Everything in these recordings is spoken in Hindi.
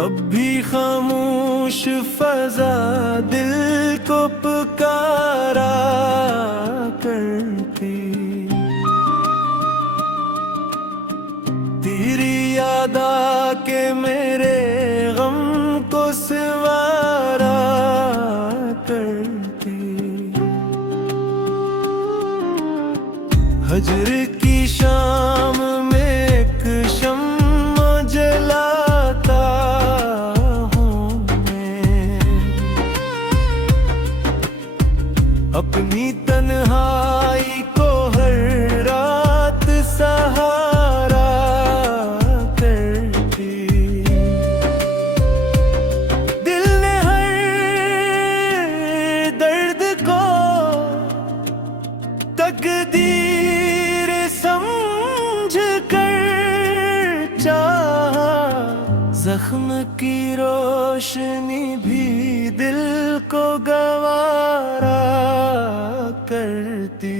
अब भी खामोश फजा दिल को पुकारा करती। तेरी याद आके मेरे गम को सवारा करती। हजर की शाम में एक शम्मा जलाता हूँ मैं, अपनी तन्हाई को हर रात सहारा करती। दिल ने हर दर्द को तकदीर समझ कर चाहा। जख्म की रोशनी भी दिल को गवारा करती।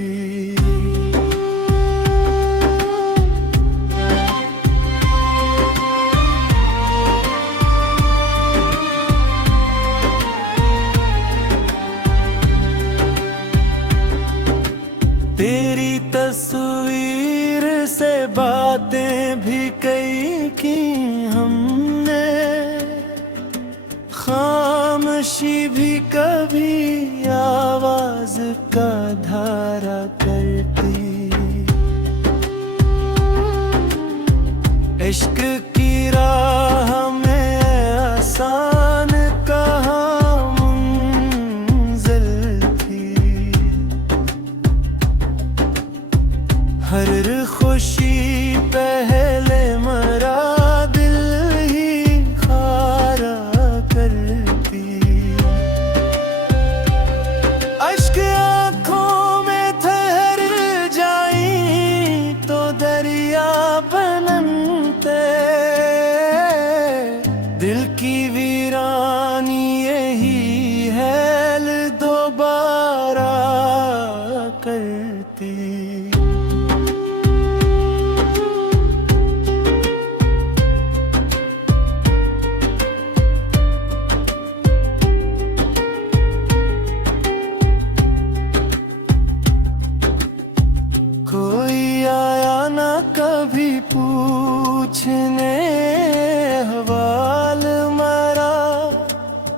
तेरी तस्वीर से बातें भी कई की हमने, खामोशी भी कभी आवाज का धारा करती। इश्क की राह में आसान कहाँ मंजिल थी। हर खुशी पहले मरा दिल ही खारा करती। अश्क आँखों में ठहर जाई तो दरिया बनते। दिल की वीरानी यही हैल दोबारा करती। कोई आया ना कभी पूछने हवाल मरा,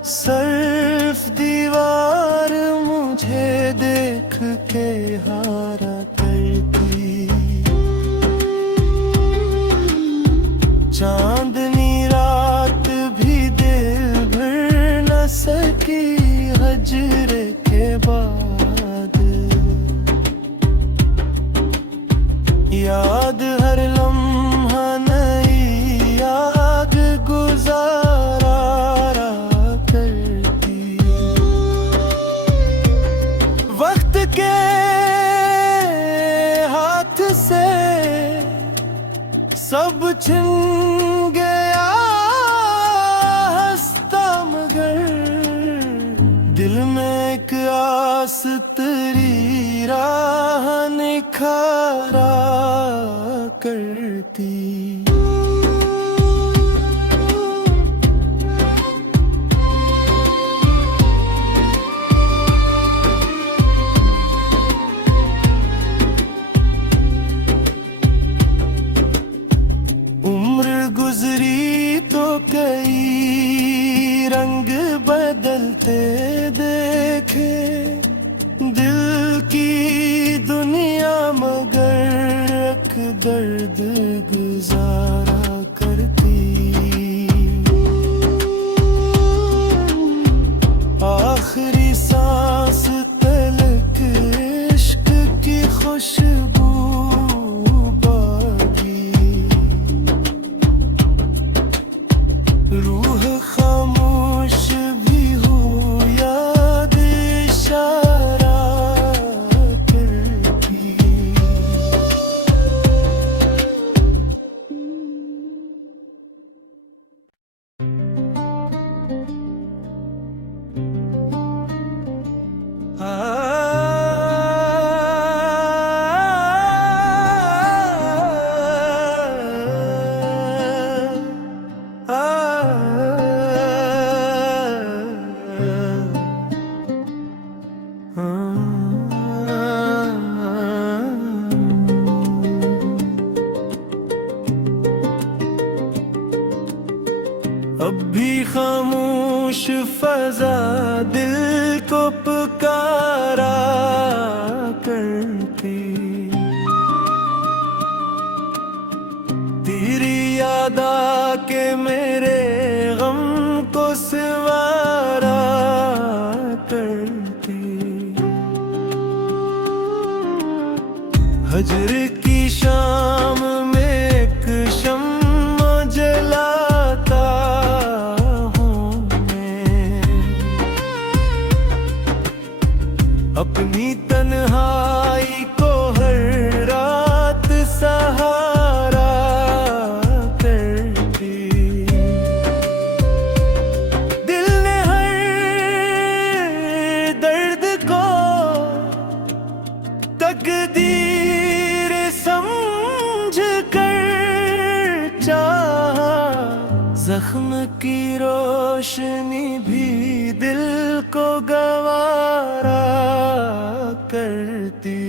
सिर्फ दीवार मुझे देख के हारा करती। चांदनी रात भी दिल भर न सकी हजर के बाद। याद हर लम्हा नई याद गुजारा करती। वक्त के हाथ से सब छिन गया हंसता मगर, दिल में एक आस तेरी राह निखारा करती। उम्र गुजरी तो कई रंग बदलते देखे, दिल की दुनिया मगर एक दर्द गुजारा करती। आखिरी सांस तलक इश्क की खुशबू बाकी। रूह खामोश भी हो याद इशारा करती। आ अब भी खामोश फजा दिल को पुकारा करती। तेरी याद आके मेरे गम को सवारा करती। हजर की शाम में एक शम्मा जलाता हूँ मैं, अपनी तन्हाई को हर रात सहारा करती। दिल ने हर दर्द को तकदीर समझ कर चाहा, जख्म की रोशनी भी दिल को गवारा करती।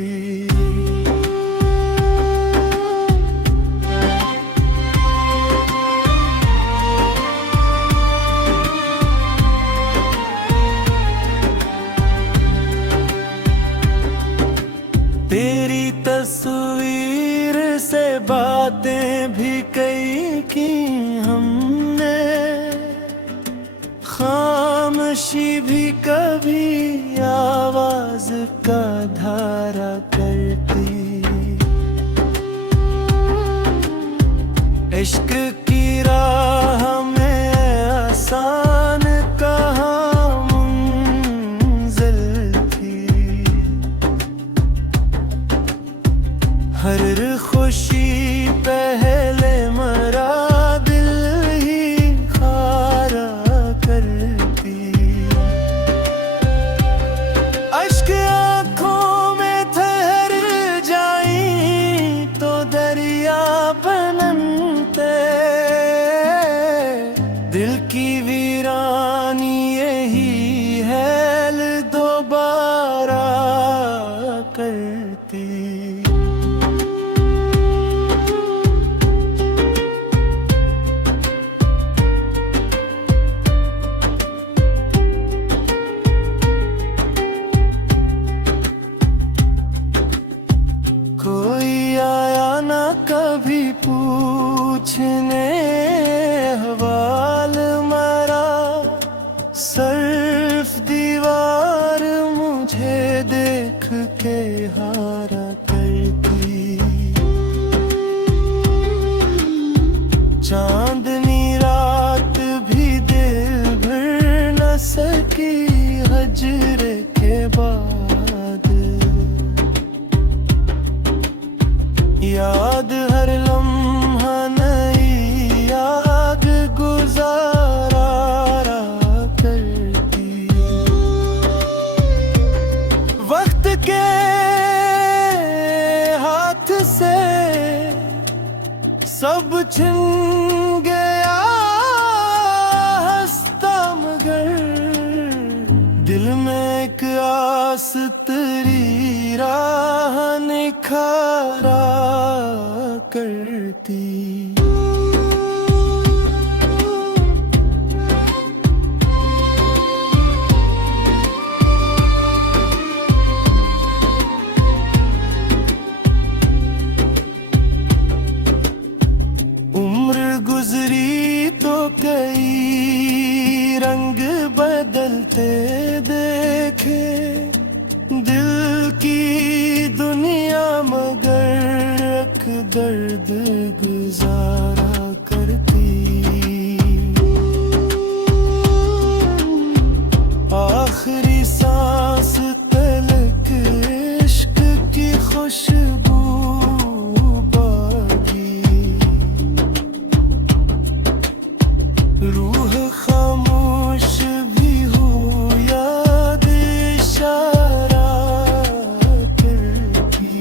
तेरी तस्वीर से बातें भी कई की हमने, खामोशी भी कभी आवाज का धारा करती। इश्क की राह में आसान कहाँ मंजिल थी, हर खुशी पहले मरा दिल ही खारा करती। अश्क आँखों में ठहर जाई तो दरिया बनते, दिल की वीरानी यही हैल दोबारा करती। कोई आया ना कभी पूछने हवाल मरा, सिर्फ दीवार मुझे देख के हारा करती। चांदनी रात भी दिल भर न सकी हजर के बाद, याद हर लम्हा नई याद गुजारा करती। वक्त के हाथ से सब छिन गया हंसता मगर, दिल में एक आस तेरी राह निखारा करती। उम्र गुजरी तो कई रंग बदलते देखे, दिल की दुनिया मगर एक दर्द गुजारा करती। आखिरी सांस तलक इश्क की खुशबू बाकी, रूह खामोश भी हो याद इशारा करती।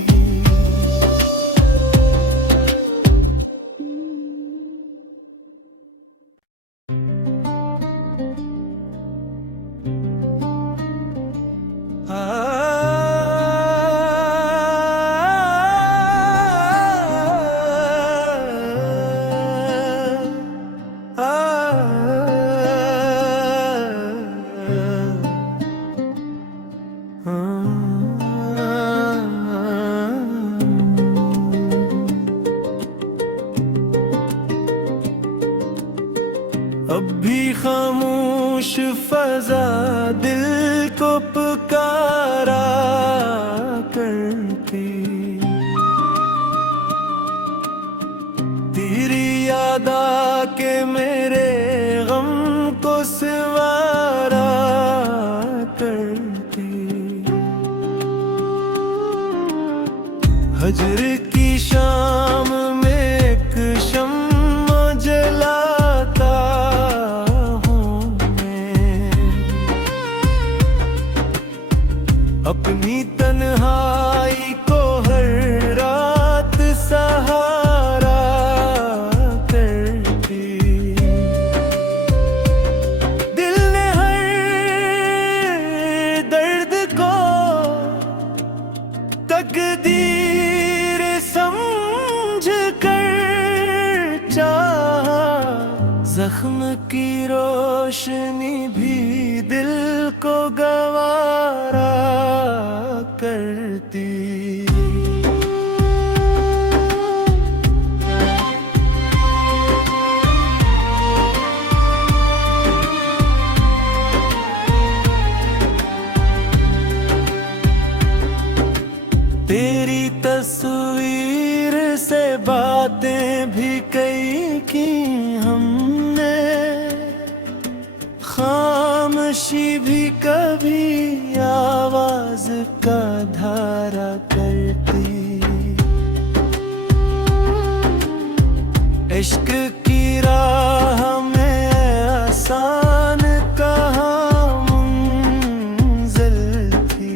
आ भी खामोश फजा दिल को पुकारा करती। तेरी याद आके मेरे गम को सवारा करती। हजर की शाम में एक शम्मा जलाता हूँ मैं, अपनी तन्हाई को हर रात सहारा करती। दिल ने हर दर्द को तकदीर समझ कर चाहा, जख्म की रोशनी भी दिल को गवारा करती। तेरी तस्वीर से बातें भी कई की हमने, खामोशी भी कभी आवाज का धारा करती। इश्क की राह में आसान कहाँ मंजिल थी,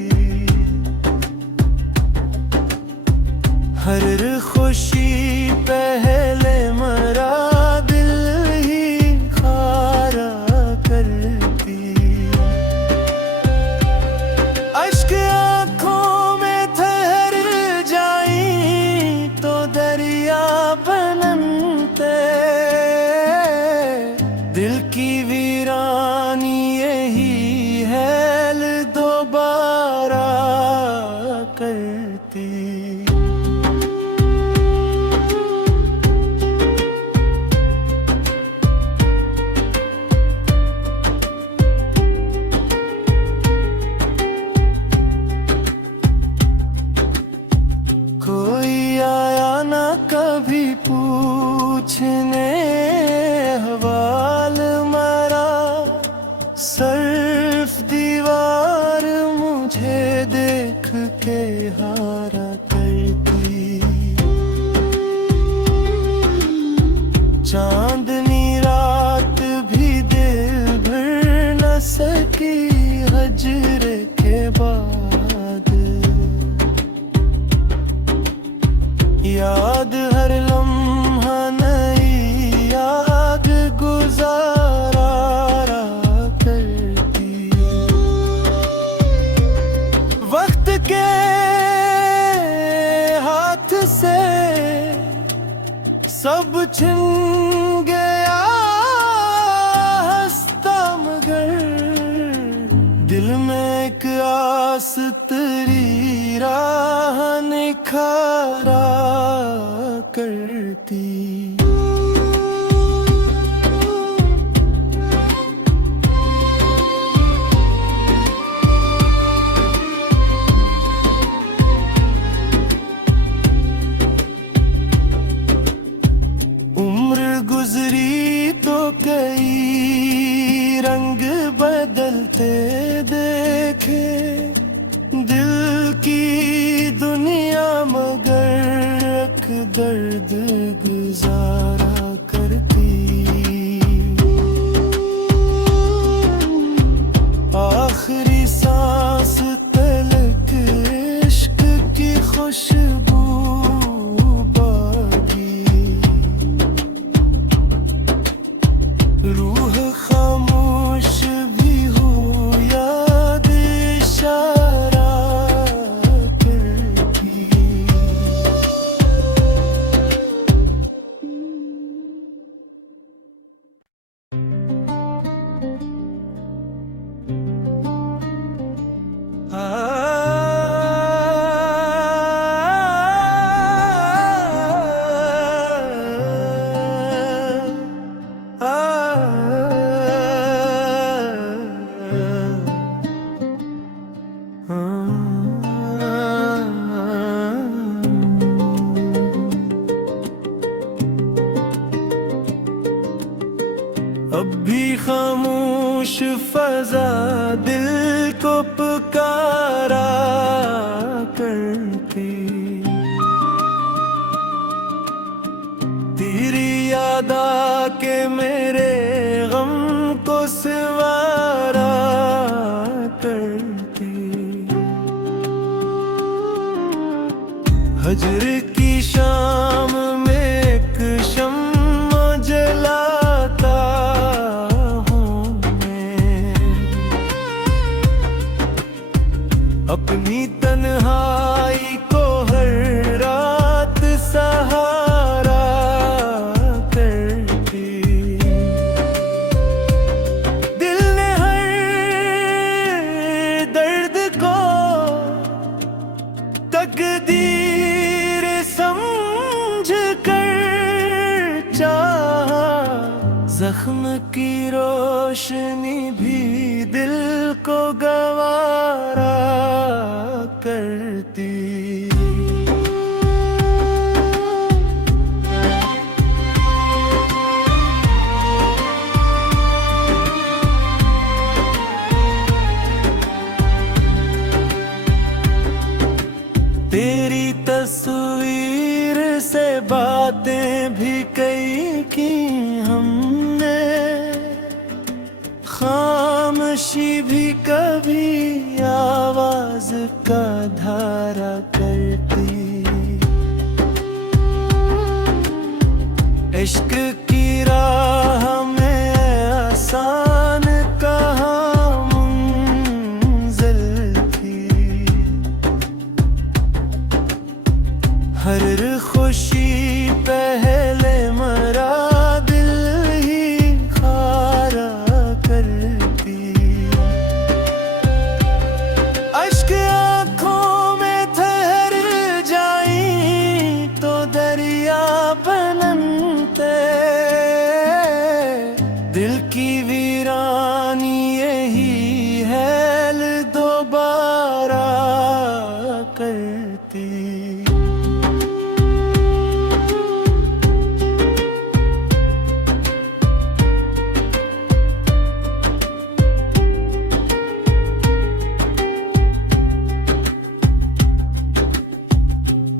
हर खुशी पहले मरा दिल ही खारा करती। अश्क आँखों में ठहर जाई तो दरिया बनते, दिल की वीरानी यही हैल दोबारा करती। कोई आया ना कभी पूछने हवाल मरा, सिर्फ दीवार मुझे देख के हारा करती। चांदनी रात भी दिल भर न सकी हजर के बाद, याद हर लम्हा नई याद गुजारा करती। वक्त के हाथ से सब छिन गया हंसता मगर, दिल में एक आस तेरी राह निखारा करती। उम्र गुजरी तो कई रंग बदलते देखे, दिल की दुनिया मगर एक दर्द गुजारा करती। आखिरी सांस तलक इश्क की खुशबू बाकी, रूह खामोश भी हो याद इशारा करती। अब भी खामोश फजा दिल को पुकारा करती, तेरी याद आके मेरे गम को सवारा करती। हजर की शाम में एक शम्मा जलाता हूँ मैं, अपनी तन्हाई को हर रात सहारा करती। दिल ने हर दर्द को तकदीर समझ कर चाहा, जख्म की रोशनी भी दिल को गवारा करती। तेरी तस्वीर से बातें भी कई की हमने, खामोशी भी कभी आवाज का धारा करती। इश्क की राह में आसान कहाँ मंजिल थी, हर खुशी पहले मरा दिल ही खारा करती। अश्क आँखों में ठहर जाई तो दरिया बनते, दिल की वीरानी यही हैल दोबारा करती।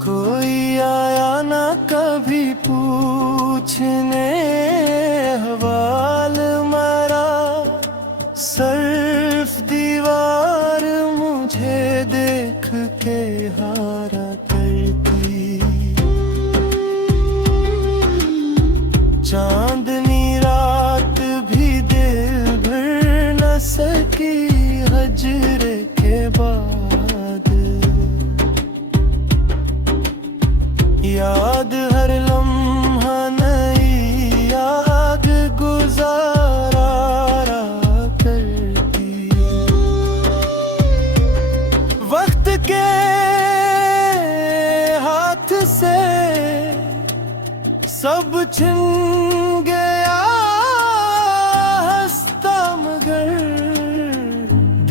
कोई आया ना कभी पूछने हवाल मरा, सिर्फ दीवार मुझे देख के हारा करती। चांदनी रात भी दिल भर न सकी हजर के बाद, याद हर लम्हा नई याद गुजारा करती। वक्त के हाथ से सब छिन गया हंसता मगर,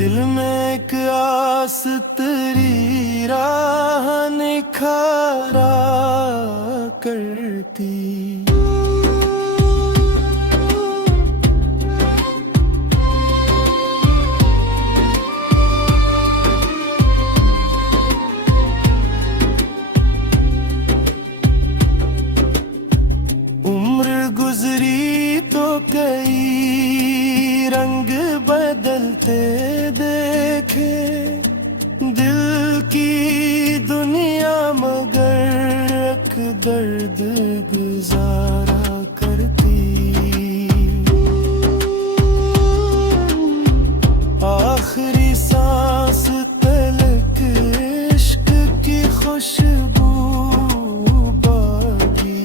दिल में एक आस तेरी राह निखारा करती। उम्र गुजरी तो कई रंग बदलते देखे, दिल की दुनिया मगर एक दर्द गुजारा करती। आखिरी सांस तलक इश्क की खुशबू बाकी,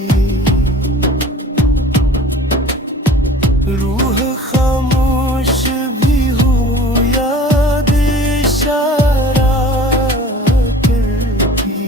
रूह खामोश भी हो याद इशारा करती।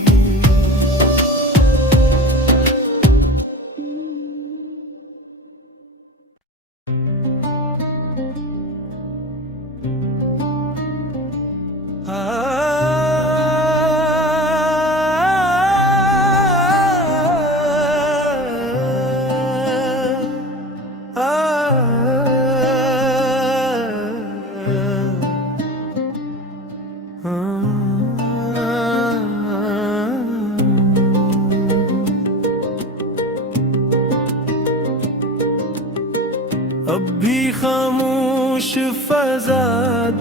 खामोश फजा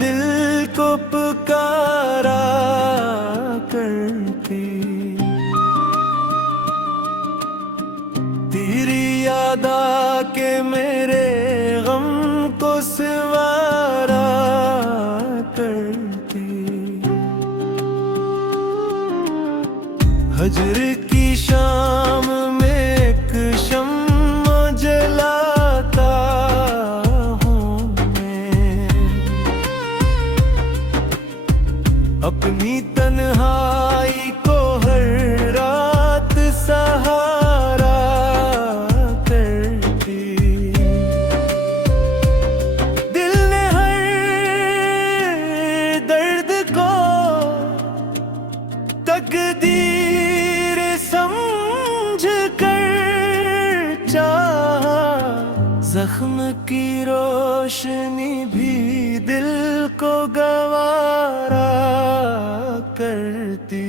दिल को पुकारा करती, तेरी याद आके मेरे गम को सवारा करती। हजर की शाम में एक शम्मा जलाता हूँ मैं, अपनी तन्हाई को हर रात सहारा करती। दिल ने हर दर्द को तकदीर समझ कर चाहा, जख्म की रोशनी भी दिल को गवारा करती।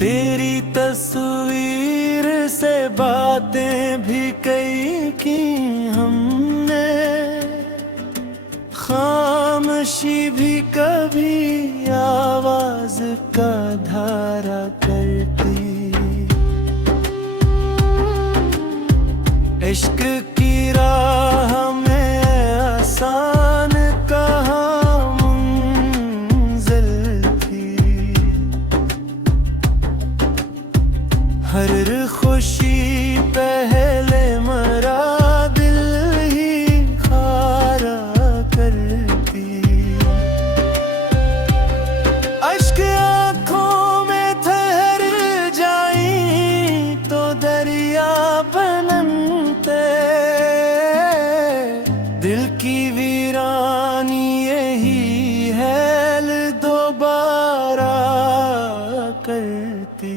तेरी तस्वीर से बातें भी कई की हमने, खामोशी भी कभी आवाज का धारा करती। इश्क की राह में आसान कहाँ मंजिल थी, हर खुशी पहले मरा दिल ही खारा करती। अश्क आँखों में ठहर जाई तो दरिया बनते, दिल की वीरानी यही हैल दोबारा करती।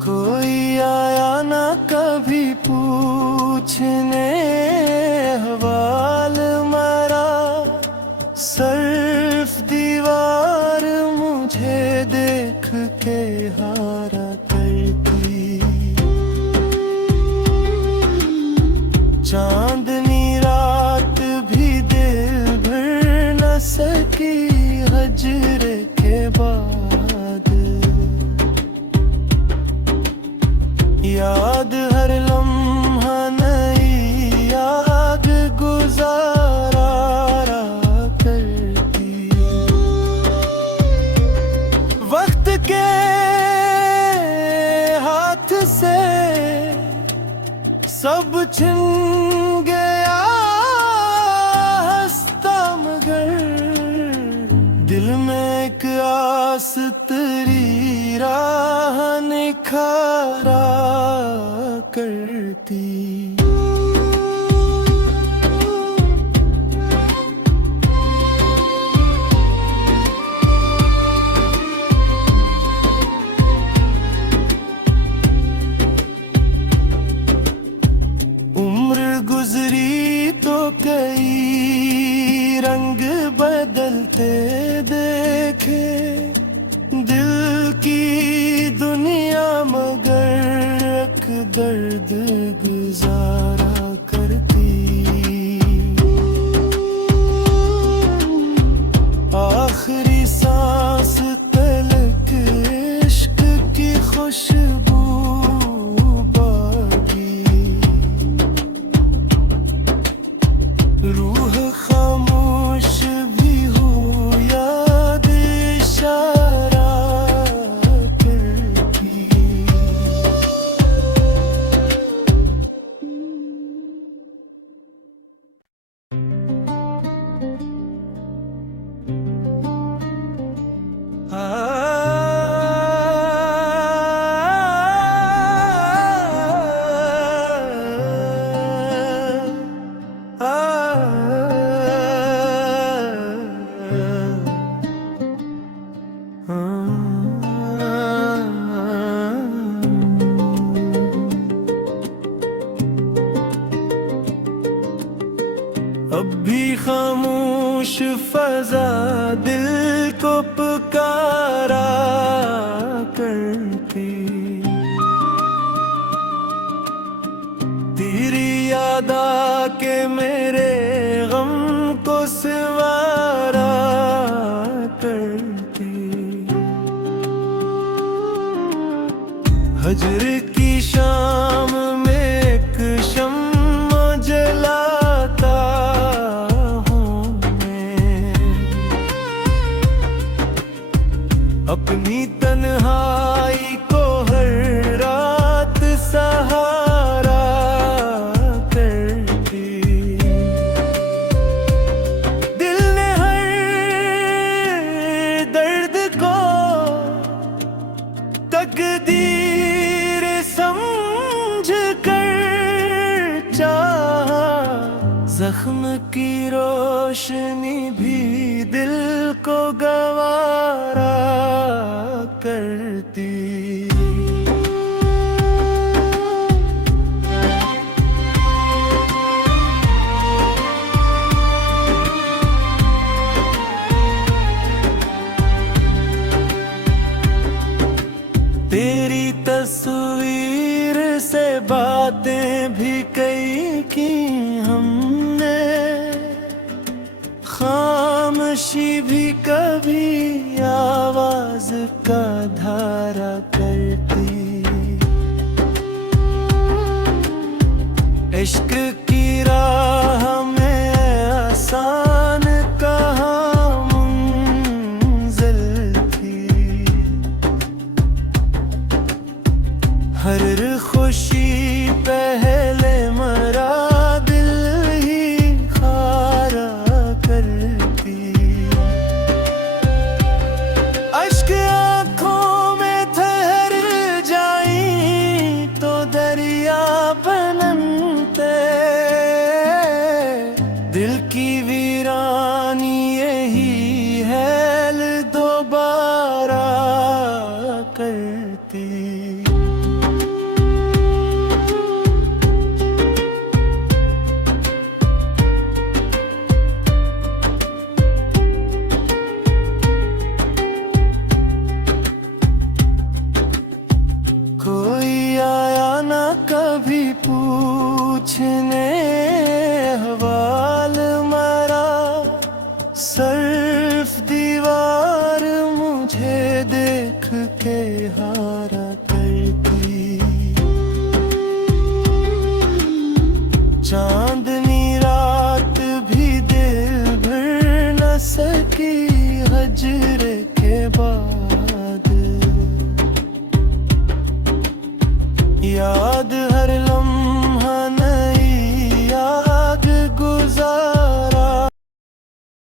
कोई आया ना कभी पूछने हवाल मरा, सिर्फ दीवार मुझे देख के हारा करती। चांदनी रात भी दिल भर न सकी हजर के बाद, याद हर लम्हा नई याद गुजारा करती। वक्त के हाथ से सब छिन गया हंसता, मगर दिल में एक आस तेरी राह निखारा करती। उम्र गुजरी तो कई रंग बदलते देखे, दिल की दुनिया मगर एक दर्द गुजारा करती। आखिरी सांस तलक इश्क की खुशबू बाकी, रूह खामोश भी हो याद इशारा करती। खामोश फजा दिल को पुकारा करती, तेरी याद आके मेरे गम को सवारा करती। हजर की शाम में एक शम्मा जलाता हूँ मैं, अपनी तन्हाई को हर रात सहारा करती। दिल ने हर दर्द को तकदीर समझ कर चाहा, जख्म की रोशनी भी दिल को गवारा करती। तेरी तस्वीर से बातें भी कई की हमने, खामोशी भी कभी आवाज का धारा करती। इश्क की राह में आसान कहाँ मंजिल थी, हर खुशी पहले मरा दिल ही खारा करती। अश्क आँखों में ठहर जाई तो दरिया बनते, दिल की वीरानी यही हैल दोबारा करती। कोई आया ना कभी पूछने हवाल मरा, सिर्फ दीवार मुझे देख के